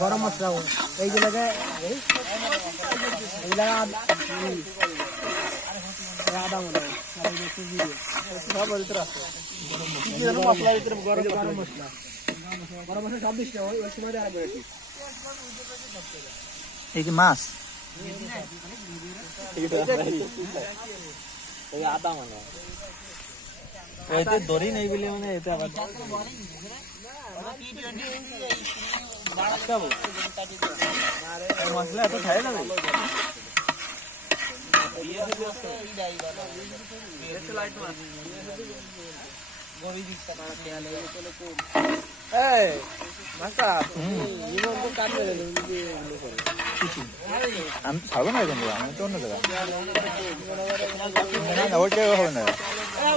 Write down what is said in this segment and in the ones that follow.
গরম মশলা গরম এই যে লাগে আদা মনে হয় আছে মশলা গরম গরম মশলা গরম মশলা ওই ওই সময় আর এই কি মাছ? ওইতে দড়ি নেই বলে মানে এতে আবার মশলা এত খাই এই মাস্টার কাটবে আমি ছাড়বো না এখন আমি তো অন্য জায়গা না না ওইটা হবে না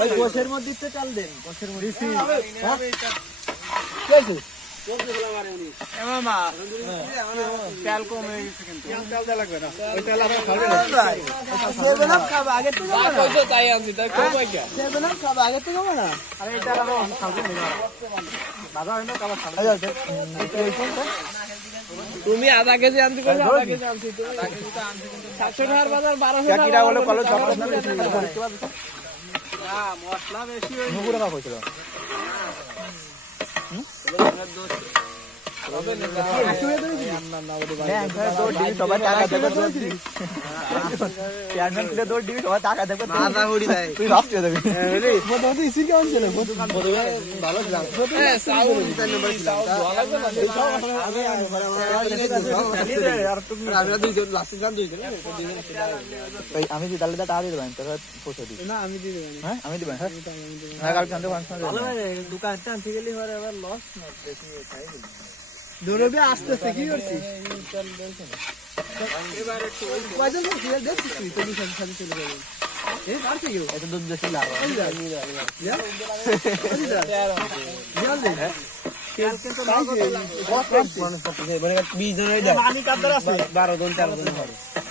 ওই গোছের মধ্যে তো চাল দেন গোছের মধ্যে আগে তো খাবে না আনছি তুমি আধা কেজি আনতে কইলে আধা কেজি আনছি তুমি সাতশো টাকার বাজার 1200 টাকা কিটা বলে কলেজ সব না মশলা বেশি নুপুর টাকা কইছিল। সবাই আমি তাহলে টাকা দিয়ে দেবেন। তোরা পৌঁছে দিই না আমি দিয়ে দেবেন হ্যাঁ আমি দিবেন হ্যাঁ দোকানটা আনতে গেলে লস দৌড়বে আসতেছে আস্তে কি করছিস? কয়জন করছিস দেখছিস তুই তুমি সাথে সাথে চলে যাবেন এই পারছে কেউ?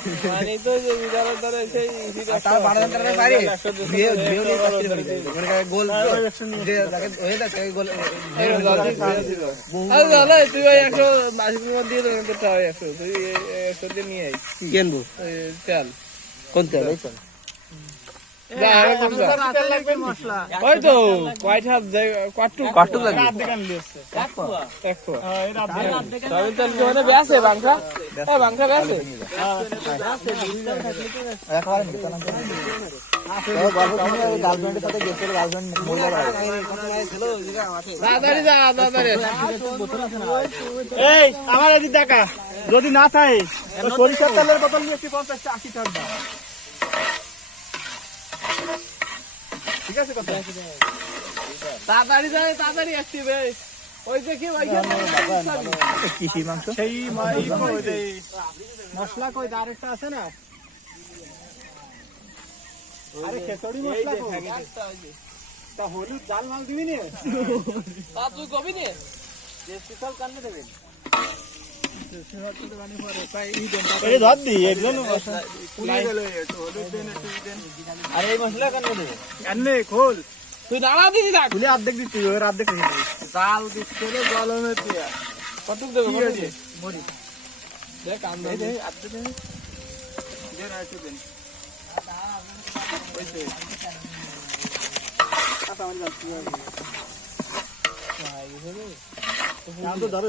তেরো মানে তো বারো জন হয়ে পারি গোল তুই ওই একশো মাসিক মধ্যে দিয়ে দেবেন তো একশো তুই একশো দিয়ে নিয়ে আয়। কিনবো তেল কোন চাল? ওই তো কয়টা কটু কটু লাগবে। সয়াবিন তেল কি মানে বেসে বাংলা এ বাংলা বেসে একবার নিতে চালান গার্লফ্রেন্ডের সাথে গেছিল গার্লফ্রেন্ড মহিলা তাড়াতাড়ি যা তাড়াতাড়ি। এই আমার এদিক দেখা। যদি না থাকে তো সরিষার তেলের বোতল নিয়ে পঞ্চাশটা আশি টাকা। ঠিক আছে কথা? তাড়াতাড়ি যা তাড়াতাড়ি আসছি বে ওই যে কি ওইখানে মাংস? সেই মা- কই দে। মশলা কই আরেকটা আছে না? আরে খেচড়ি মশলা কই? তা হলুদ জাল মাল দিবি নি? তা তুই কবি নে? যে স্পেশাল কান্নে দেবেন। তুই দাঁড়া দিদি থাক। খুলে অর্ধেক দিচ্ছি ওর অর্ধেক জাল দিচ্ছে জলমে তুই কতক দেবে মরি। দেখ আন্দা অর্ধেক দেন। আর দেন। যাচ্ছি, আমি। নাম তো ধরে।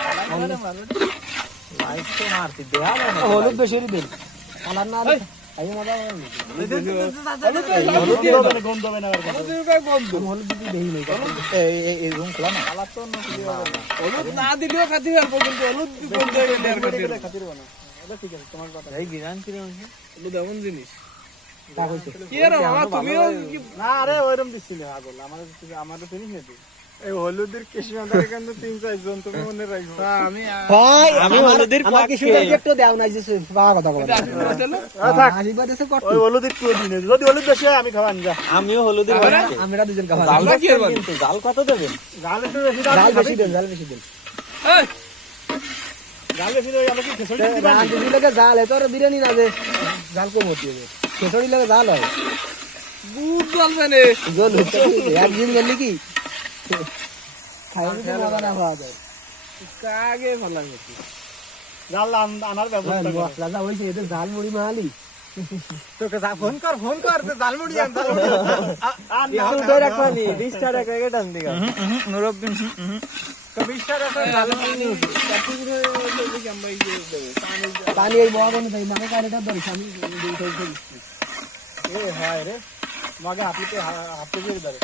হলুদ নাই রুম না? হলুদ না দিলেও খাতি পারব কিন্তু হলুদ কোন জায়গায় দেয়ার খাতির খাতির বানা। এটা ঠিক আছে তোমার কথা। এই গিরান কিরম আছে? এগুলো জিনিস। কি রে মামা তুমিও না আরে ওইরকম দিচ্ছিল আগল আমাদের আমাদের চিনিস না তুই এই হলুদের কৃষ্ণদার কিন্তু তিন চারজন? তুমি মনে রাখব আমি ভাই আমি হলুদের আমার পক্ষে। একটু দেও নাই যে বাবা কথা বলে চলো আহ, থাক। আশীর্বাদ এসে কর ওই হলুদের একটু দিনে। যদি হলুদ বেশি আমি খাওয়ান যা। আমিও হলুদের আবার? আমরা দুজন খাব জাল আমরা কি বেচছেন করব? কিন্তু জাল কত দেবেন? জাল একটু বেশি দাও, জাল খাবি? বেশি দেন জাল বেশি দেন। এই, জাল বেশি দেয় আমরা কি খেসড়ি জাল বেশি লাগে জাল এত আর বিরিয়ানি না যে। জাল কম হতে হবে। খেসড়ি লাগে জাল হয়। বুট জ্বলবে নে। জল হচ্ছে একদিন গেলি কি? কাগে ভালো লাগে। জাল আনার ব্যবস্থা মশলা যা হয়েছে এদের জাল মুড়ি মালি তোকে ফোন কর ফোন কর জাল মুড়ি আন জাল মুড়ি আন। আন না, একটু না, ধরে রাখবানি, বিশটা টাকা কেটে আন দিগা। তো বিশ টাকা তো জাল মুড়ি উঠবে। আমরা এই যে দেবো পানি পানি এই বড় বন্ধ তাই কারেটা ধরিস আমি দুইটাই করি এ হয় রে মগে হাতিতে হাতে দিয়ে ধরে।